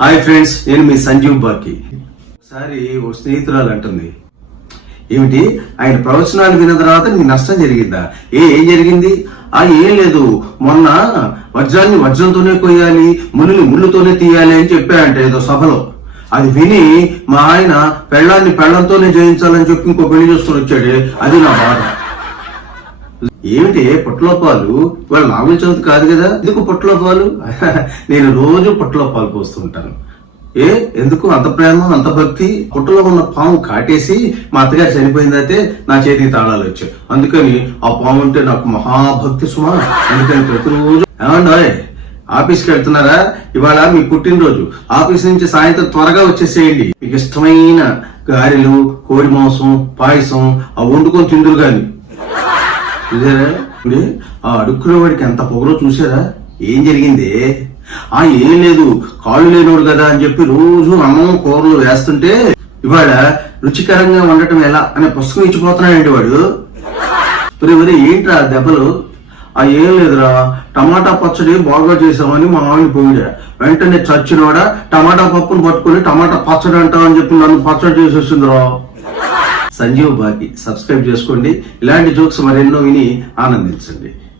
Hi friends, నేను మీ సంజీవ్ బాకి. ఒకసారి ఓ స్నేహితురాలు అంటుంది, ఏమిటి ఆయన ప్రవచనాలు విన్న తర్వాత నీకు నష్టం జరిగిందా? ఏం జరిగింది? ఏం లేదు, మొన్న వజ్రాన్ని వజ్రంతోనే కొయ్యాలి, ముళ్ళుని ముళ్ళుతోనే తీయాలి అని చెప్పాయంట ఏదో సభలో. అది విని మా ఆయన పెళ్ళాన్ని పెళ్ళంతోనే జయించాలని చెప్పి ఇంకో పెళ్లి చేసుకుని వచ్చాడే, అది నా బాధ. ఏమిటి పుట్టలో పాలు? వాళ్ళ నాగుల చవితి కాదు కదా, ఎందుకు పుట్టలో పాలు? నేను రోజు పుట్టలో పాలు పోస్తుంటాను. ఎందుకు అంత ప్రేమ, అంత భక్తి? పుట్టలో ఉన్న పాము కాటేసి మా అత్తగారు చనిపోయిందైతే నా చేతికి తాళాలు వచ్చాయి. అందుకని ఆ పాము అంటే నాకు మహాభక్తి సుమా. అందుకని ప్రతిరోజు ఏమండో ఆఫీస్కి వెళ్తున్నారా? ఇవాళ మీ పుట్టినరోజు, ఆఫీస్ నుంచి సాయంత్రం త్వరగా వచ్చేసేయండి. మీకు ఇష్టమైన గారెలు, కోడి మాంసం, పాయసం అవి వండుకొని తిందురు గాని. చూసారా ఆ అడుక్కునే వాడికి ఎంత పొగరో చూసారా? ఏం జరిగింది? ఏం లేదు, కాళ్ళు లేనోడు కదా అని చెప్పి రోజు అన్నం కూరలు వేస్తుంటే ఇవాళ రుచికరంగా వండటం ఎలా అనే పుస్తకం ఇచ్చిపోతున్నాడండి వాడు. మరి ఏంట్రా దెబ్బలు? ఏం లేదురా, టమాటా పచ్చడి బాగా చేసామని మా ఆవిడ పోయిడా. వెంటనే చచ్చినోడా టమాటా పప్పును పట్టుకుని టమాటా పచ్చడి అంటావని చెప్పి నన్ను పచ్చడి చేసేసిందిరా. సంజీవ్ బాకి సబ్స్క్రైబ్ చేసుకోండి. ఇలాంటి జోక్స్ మరెన్నో విని ఆనందించండి.